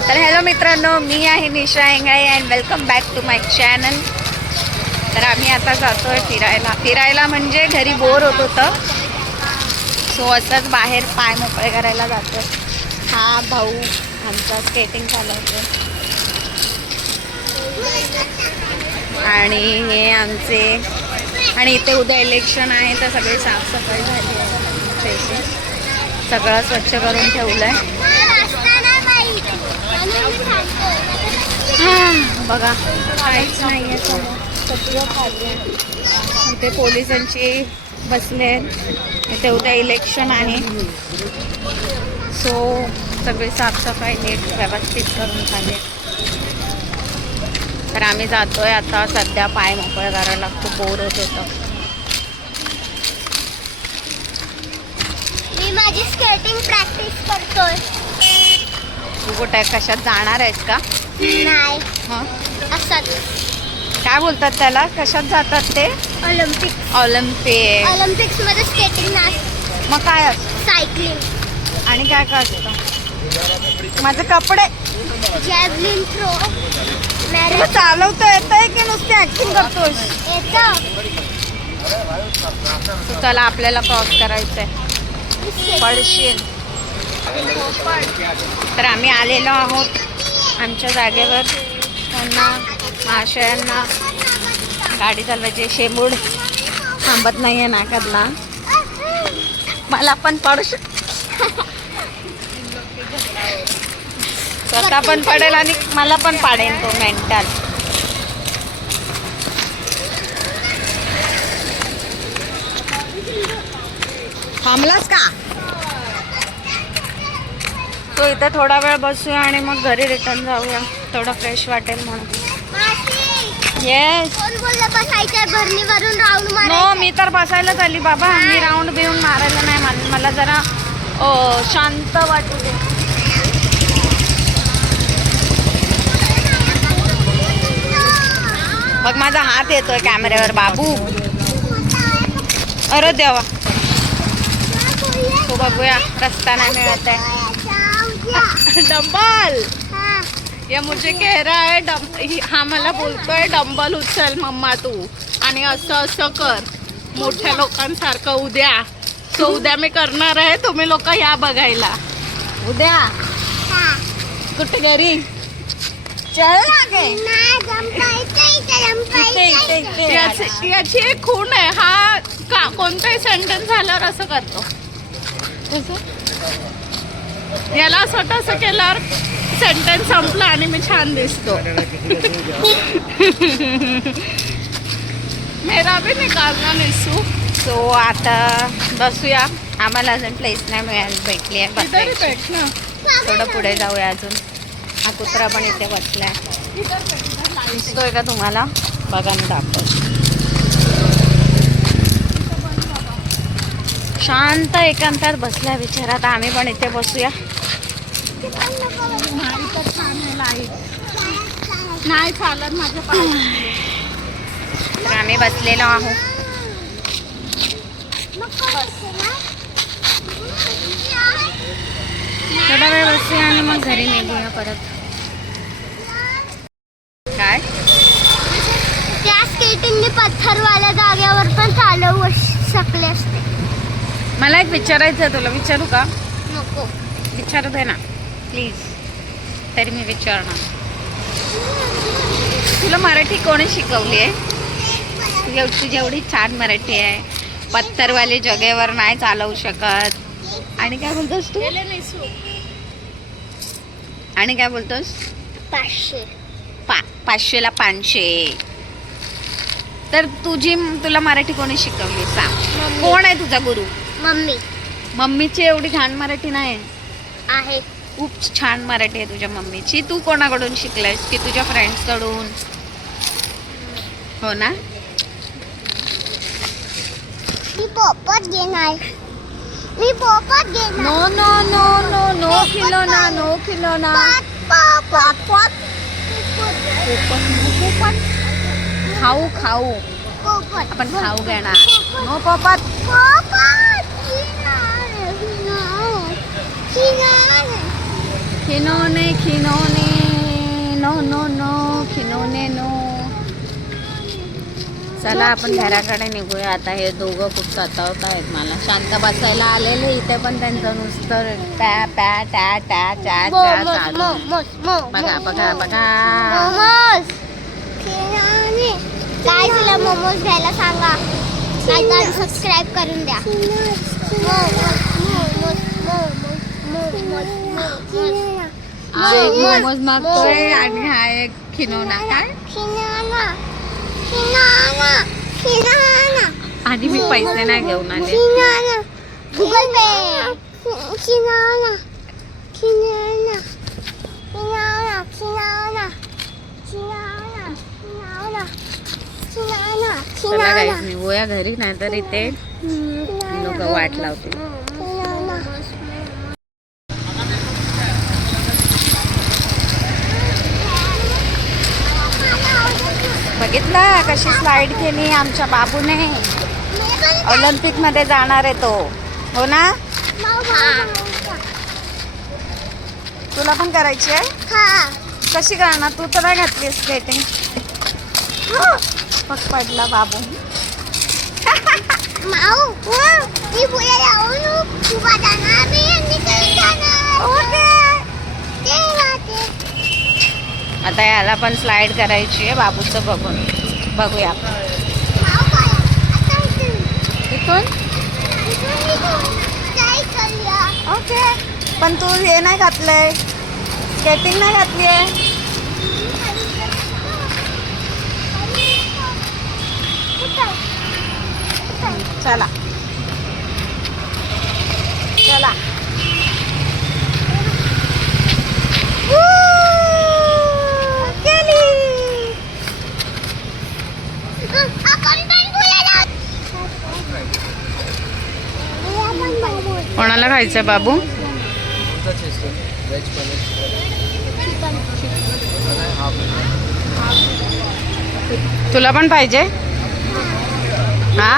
तर हॅलो मित्रांनो मी आहे Nisha Hengale and welcome back to my channel तर आम्ही आता जातोय फिरायला. फिरायला म्हणजे घरी बोर होत होतं. सो असंच बाहेर पाय मोकळे करायला जातोय. हा भाऊ आमचा स्केटिंग चालवतो आणि हे आमचे आणि इथे उद्या इलेक्शन आहे तर सगळी साफसफाई झाली आहे. सगळं स्वच्छ करून ठेवलं आहे हां बघा काहीच नाही आहे सगळं खाली इथे पोलिसांची बसले आहेत. इथे उद्या इलेक्शन आहे. सो सगळी साफसफाई नीट व्यवस्थित करून झाली तर आम्ही जातोय आता सध्या पाय मोकळ करायला. खूप बोर होत होतं. मी माझी स्केटिंग प्रॅक्टिस करतोय. तू कुठे कशात जाणार आहेस का? नाही. हं? असंच. काय बोलतात त्याला? कशात जातात ते? ऑलिम्पिक ऑलिम्पिक ऑलिम्पिक्समध्ये स्केटिंग नाही. मग काय असतं? सायकलिंग आणि काय काय असतं? माझे कपडे. जॅव्हलिन थ्रो तुला मॅरेथॉन चालवता येत आहे की नुसती ऍक्टिंग करतोस येतं. तू चला आपल्याला क्रॉस करायचंय. पडशील तर आम्ही आलेलो आहोत आमच्या जागेवर. त्यांना महाशयांना गाडी चालवायची शेमूड थांबत नाही आहे नाकातला. मला पण पडू शक स्वतः पण पडेल आणि मला पण पाडेल तो मेंटल. थांबलास का? तो इथे थोडा वेळ बसूया आणि मग घरी रिटर्न जाऊया. थोडं फ्रेश वाटेल म्हणून. येस भरणीवरून राऊंड मारायचं मी तर बसायला चालली बाबा मी राऊंड बिऊन मारायला नाही मान मला जरा शांत वाटू दे. बघ माझा हात येतोय कॅमेऱ्यावर बाबू. अरे देवा. बघूया रस्ता नाही मिळत आहे डंबल! ये मुझे कह रहा है डम हा मला बोलतोय डंबल उचल मम्मा तू. आणि असं असं कर. मोठ्या लोकांसारखं उद्या. सो उद्या मी करणार आहे तुम्ही लोक या बघायला. उद्या? कुठे घरी? चल याची याची एक खूण आहे. हा का कोणताही सेंटेन्स झाल्यावर असं करतो. याला असं वाटतं असं केल्यावर सेंटेन्स संपला आणि मी छान दिसतो. मेरा भी निकालना निसू. सो आता बसूया. आम्हाला अजून प्लेस नाही मिळाली. भेटली आहे. थोडं पुढे जाऊया अजून. हा कुत्रा पण इथे बसलाय. दिसतोय का तुम्हाला? बघा मी दाखव. शांत एकांतात बसलाय विचारात. आम्ही पण इथे बसूया. नाही चालत आम्ही बसलेलो आहोत. थोडा वेळ बसूया आणि मग घरी निघूया परत. काय? त्या स्केटिंगने पत्थरवाल्या जागेवर पण चालवू शकले असते. मला एक विचारायचं आहे तुला विचारू का? नको. विचारू दे ना प्लीज तरी मी विचारणार. तुला मराठी कोणी शिकवली आहे? तुझी एवढी छान मराठी आहे. पत्थरवाले जगेवर नाही चालवू शकत. आणि काय बोलतोस तू? आणि काय बोलतोस? पाचशे. पा पाचशेला पाचशे. तर तुझी तुला मराठी कोणी शिकवली? सांग. कोण आहे तुझा गुरु? मम्मी. मम्मीची एवढी घाण मराठी नाही. आहे. खूप छान मराठी आहे तुझ्या मम्मीची. तू कोणाकडून शिकलायस की तुझ्या फ्रेंड्सकडून? हो ना? मी पोपट घेणार. मी पोपट घेणार. No no no no no खिलोना no खिलोना. पोपट पाट खाऊ खाऊ. पोपट. आपण खाऊ घेणार. नो पोपट. पोपट घेणार घेणार घेणार खिनोने। खिनोने नो नो नो खिनोने नो। चला आपण घराकडे निघूया. आता हे दोघं खूप सतावत आहेत मला. शांत बसायला आलेले इथे पण त्यांचं नुसतं टॅ पॅ टॅ टॅ टॅ टॅ चालू. बघा बघा बघा. काय तुला मोमोज घ्यायला सांगा. सबस्क्राईब करून द्या मोमोज मोमोज मोमोज मोमोज हा एक मोमोज मागतोय आणि हा एक खिनोना काय? खिनाना खिनाना खिनाना. आणि मी पैसे नाही घेऊन आले. खिनाना. गुगल पे. खिनाना खिनाना खिनाना खिनाना खिनाना खिनाना खिनाना चला गाईस निघूया घरी नाहीतर इथे लोक वाट लावतील. बघितलं कशी स्लाइड केली आमच्या बाबूने? ऑलिम्पिकमध्ये जाणार आहे तो. हो ना? तुला पण करायची आहे? हा. कशी करणार तू तर घातली स्केटिंग मग पडला बाबू. ते. राहते आता याला पण स्लाइड करायची आहे बाबूचं बघून. बघूया. आपण इथून? काय ओके. पण तू हे नाही घातलंय. स्केटिंग नाही घातली आहे. चला. चला केली आपण पण बोलायला कोणाला खायचं बाबू? तुला पण पाहिजे? हा?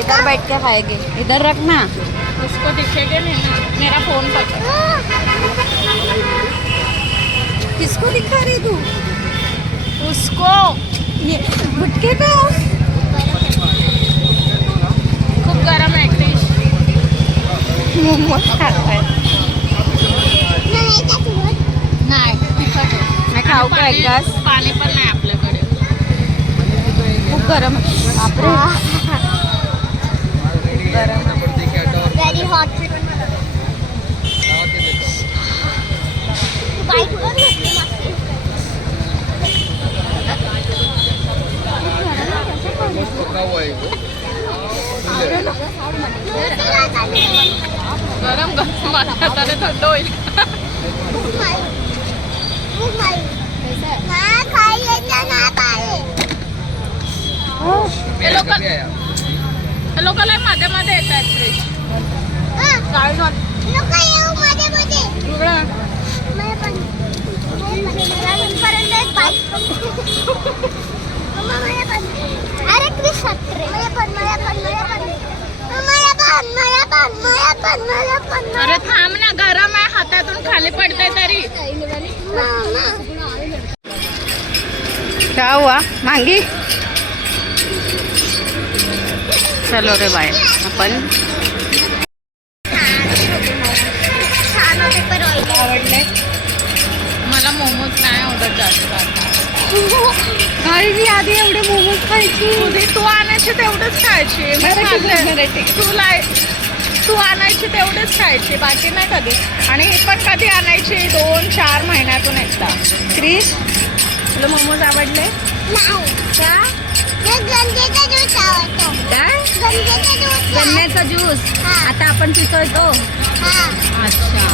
इधर बैठ के खाएगी इधर रख ना. उसको दिखेगा नहीं मेरा फोन पकड़. किसको दिखा रही तू? उसको। ये गुटके पे खूप गरम आहे मोमोज खाताय नाही. नाही खाऊ का घास पाणी पण नाही आपल्याकडे. खूप गरम बापरे. गरम. Bite घेतली मागची. नुसतीला चालली. गरम गरम हाताने थंड होईल. हा. हे लोक हे मध्ये मध्ये येत आहेत फ्रेश हा, नको येऊ मध्ये मध्ये. मला पण. मला पण. मला इथपर्यंत एक bite. मम्मा, मला पण. अरे क्रिश हटरे. मला पण, मला पण, मला पण. मला पण, मला पण, मला पण, मला पण, मला अरे थांब ना गरम आहे हातातून खाली पडते तरी. क्या हुआ मांगी चलो रे बाय आपण. आवडले मला मोमोज नाही आवडत जास्त मी आधी एवढे मोमोज खायची तू आणायची तेवढंच खायची. तू लाय तू आणायची तेवढंच खायची बाकी नाही कधी. आणि ही पण कधी आणायची? दोन चार महिन्यातून एकदा. क्रिश तुला मोमोज आवडले? गंजेचा ज्यूस. काय. आता आपण पितोय तो हा. अच्छा.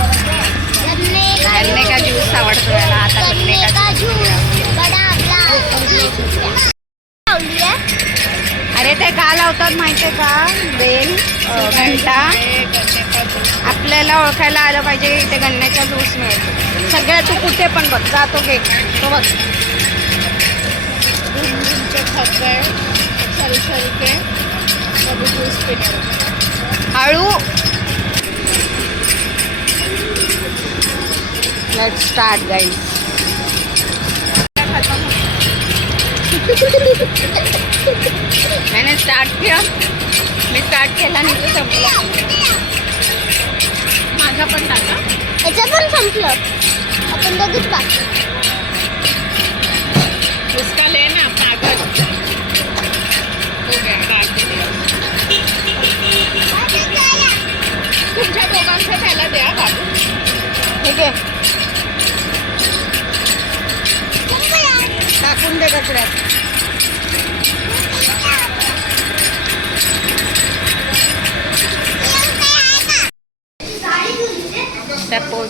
गन्ने का ज्यूस. आवडतो आता गन्ने गन्ने का का ज्यूस. ते का लावतात माहितीये का? बेल घंटा. आपल्याला ओळखायला आलं पाहिजे की इथे गन्न्याचा ज्यूस मिळतो. सगळ्या तू कुठे पण बघ जातो घे तो बघ. हळू. लेट स्टार्ट गाईड मैंने स्टार्ट किया। मी स्टार्ट केला नाही तो संपला। माझा पण टाका याचं पण संपलं. आपण दोघीच बाकी उसका लेना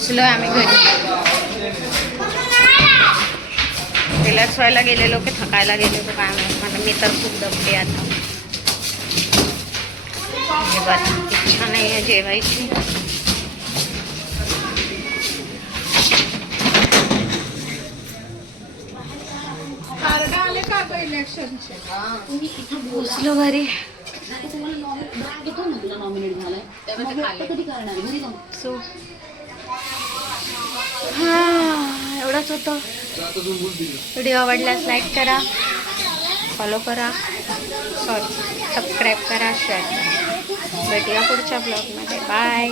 त्या पोचलोय आम्ही घरी. रिलॅक्स व्हायला गेलेलो की थकायला गेलेलो काय मला मी तर खूप दमते आता. इच्छा नाही आहे जेवायची. पोचलो घरी. सो हां एवढंच होतं. व्हिडिओ आवडल्यास लाईक करा फॉलो करा सॉरी सबस्क्राईब करा शेअर करा. भेटूया पुढच्या ब्लॉगमध्ये बाय